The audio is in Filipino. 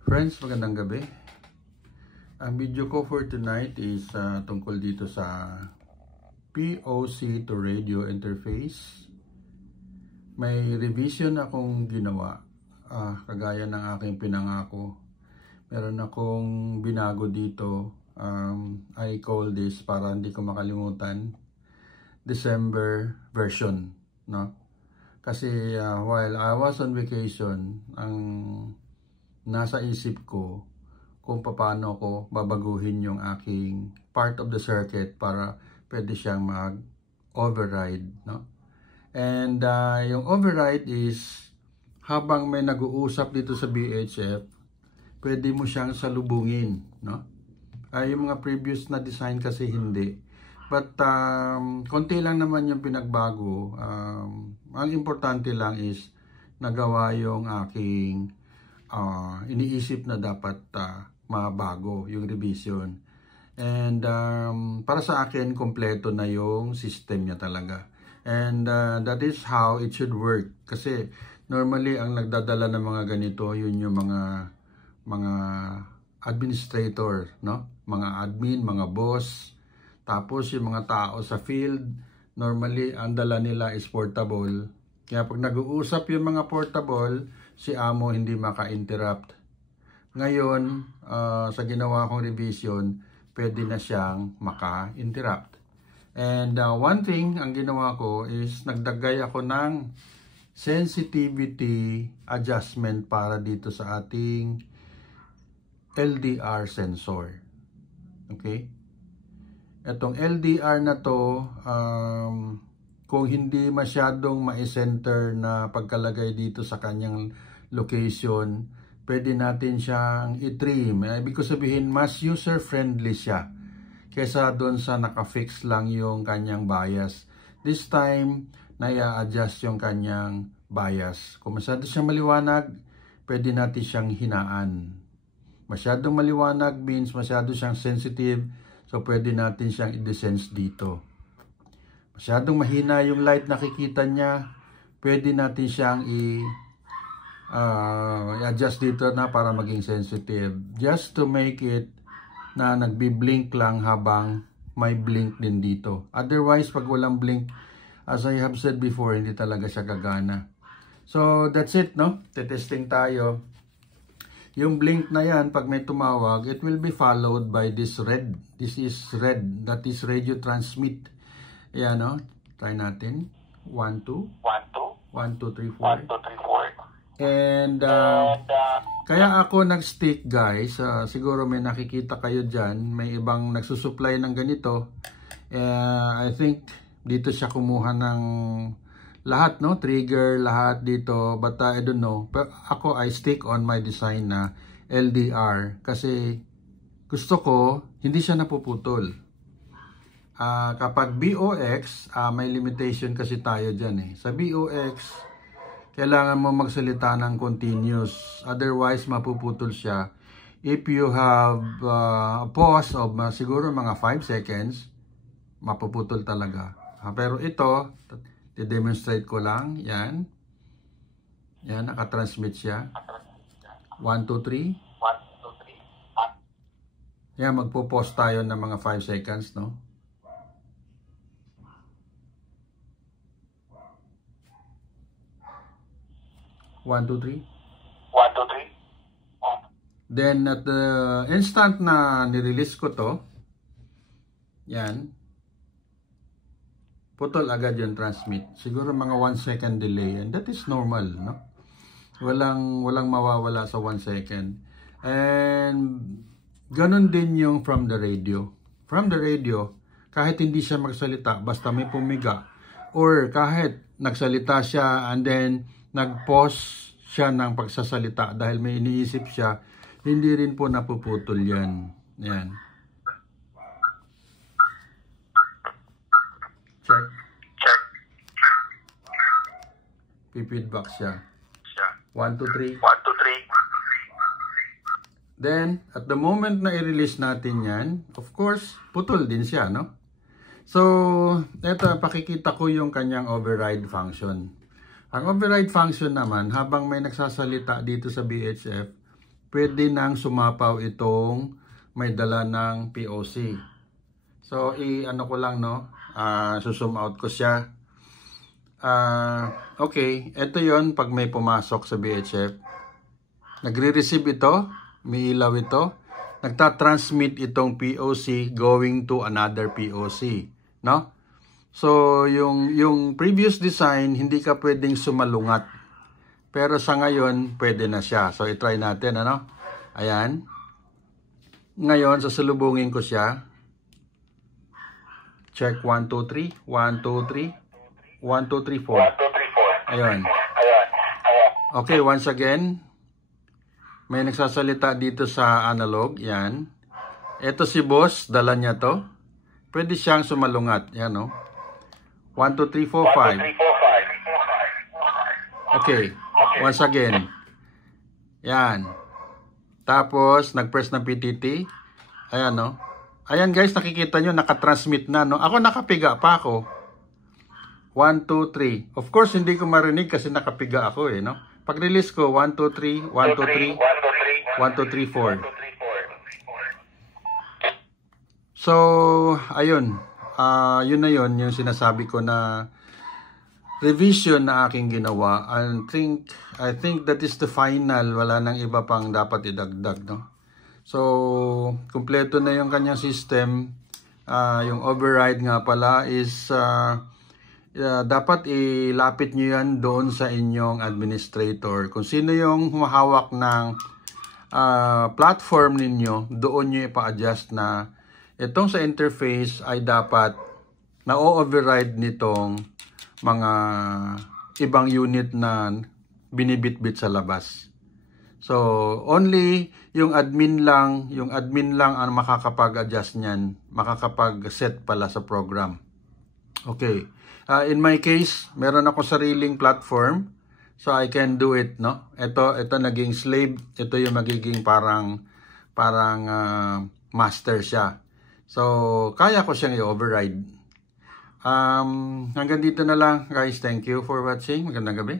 Friends, magandang gabi. Ang video ko for tonight is tungkol dito sa POC to radio interface. May revision akong ginawa, kagaya ng aking pinangako. Meron akong binago dito. I call this, para hindi ko makalimutan, December version, no? Kasi while I was on vacation, ang nasa isip ko kung paano ko babaguhin yung aking part of the circuit para pwede siyang mag-override, no? And yung override is, habang may nag-uusap dito sa BHF, pwede mo siyang salubungin, no? Yung mga previous na design kasi hindi. But konti lang naman yung pinagbago. Ang importante lang is nagawa yung aking iniisip na dapat mabago, yung revision. And para sa akin, kompleto na yung system niya talaga. And that is how it should work. Kasi normally ang nagdadala ng mga ganito, yun yung mga administrator, no? Mga admin, mga boss. Tapos yung mga tao sa field, normally ang dala nila is portable. Kaya pag nag-uusap yung mga portable, si amo hindi maka-interrupt. Ngayon, sa ginawa kong revision, pwede na siyang maka-interrupt. And one thing ang ginawa ko is nagdagay ako ng sensitivity adjustment para dito sa ating LDR sensor. Okay? Itong LDR na to, kung hindi masyadong ma-center na pagkalagay dito sa kanyang location, pwede natin siyang i-trim. Ibig ko sabihin, mas user-friendly siya kesa doon sa naka-fix lang yung kanyang bias. This time, na-adjust yung kanyang bias. Kung masyado siyang maliwanag, pwede natin siyang hinaan. Masyadong maliwanag means masyado siyang sensitive, so pwede natin siyang i-desense dito. Masyadong mahina yung light nakikita niya, pwede natin siyang i-adjust dito na para maging sensitive. Just to make it na nagbi-blink lang habang may blink din dito. Otherwise, pag walang blink, as I have said before, hindi talaga siya gagana. So, that's it, no? Tetesting tayo. Yung blink na yan, pag may tumawag, it will be followed by this red. This is red. That is radio transmit. Ayan, no? Try natin. 1, 2. 1, 2, 3, 4. And kaya ako nag-stick, guys. Siguro may nakikita kayo dyan. May ibang nagsusupply ng ganito. I think dito siya kumuha ng lahat, no? Trigger, lahat dito. But I don't know. Pero ako, I stick on my design na LDR. Kasi gusto ko, hindi siya napuputol. Kapag BOX, may limitation kasi tayo dyan eh. Sa BOX, kailangan mo magsalita ng continuous. Otherwise, mapuputol siya. If you have a pause of siguro mga 5 seconds, mapuputol talaga. Pero ito, i-demonstrate ko lang. Yan. Yan, nakatransmit siya. 1, 2, 3. Yan, magpo-pause tayo ng mga 5 seconds, no? One, two, three. Then at the instant na nirelease ko to, yan, putol agad yung transmit. Siguro mga 1 second delay. And that is normal, no? Walang mawawala sa 1 second. And ganun din yung from the radio. From the radio, kahit hindi siya magsalita, basta may pumiga, or kahit nagsalita siya and then nag-pause siya ng pagsasalita dahil may iniisip siya, hindi rin po napuputol yan. Yan. Check. Feedback siya. 1, 2, 3. Then, at the moment na i-release natin yan, of course, putol din siya, no? So, eto, pakikita ko yung kanyang override function. Ang override function naman, habang may nagsasalita dito sa BHF, pwede nang sumapaw itong may dala ng POC. So, i-ano ko lang, no? Susum out ko siya. Okay, ito yon pag may pumasok sa VHF. Nagre-receive ito, may ilaw ito. Nagta-transmit itong POC going to another POC, no? So, yung previous design, hindi ka pwedeng sumalungat. Pero sa ngayon, pwede na siya. So, i-try natin, ano? Ayan. Ngayon, sasalubungin ko siya. Check 1, 2, 3. 1, 2, 3. 1, 2, 3, 4. Ayun. Okay, once again. May nagsasalita dito sa analog. Yan. Ito si boss. Dala niya to. Pwede siyang sumalungat. Yan, no? 1, 2, 3, 4, 5. Okay. Once again. Yan. Tapos, nag-press ng PTT. Ayan, no? Ayan, guys. Nakikita nyo, nakatransmit na, no? Ako, nakapiga pa ako. 1, 2, 3. Of course, hindi ko marinig kasi nakapiga ako, eh, no? Pag-release ko, 1, 2, 3, 1, 2, 3, 1, 2, 3, 4. So, ayun. Yun na yun, yung sinasabi ko na revision na aking ginawa. I think that is the final. Wala nang iba pang dapat idagdag, no? So, kumpleto na yung kanyang system. Yung override nga pala is dapat ilapit nyo yan doon sa inyong administrator. Kung sino yung humahawak ng platform ninyo, doon nyo ipa-adjust na itong sa interface ay dapat na-override nitong mga ibang unit na binibitbit sa labas. So, only yung admin lang ang makakapag-adjust niyan, makakapag-set pala sa program. Okay. In my case, meron ako sariling platform. So, I can do it, no? Ito naging slave. Ito yung magiging parang master siya. So, kaya ko siyang i-override. Hanggang dito na lang, guys. Thank you for watching. Magandang gabi.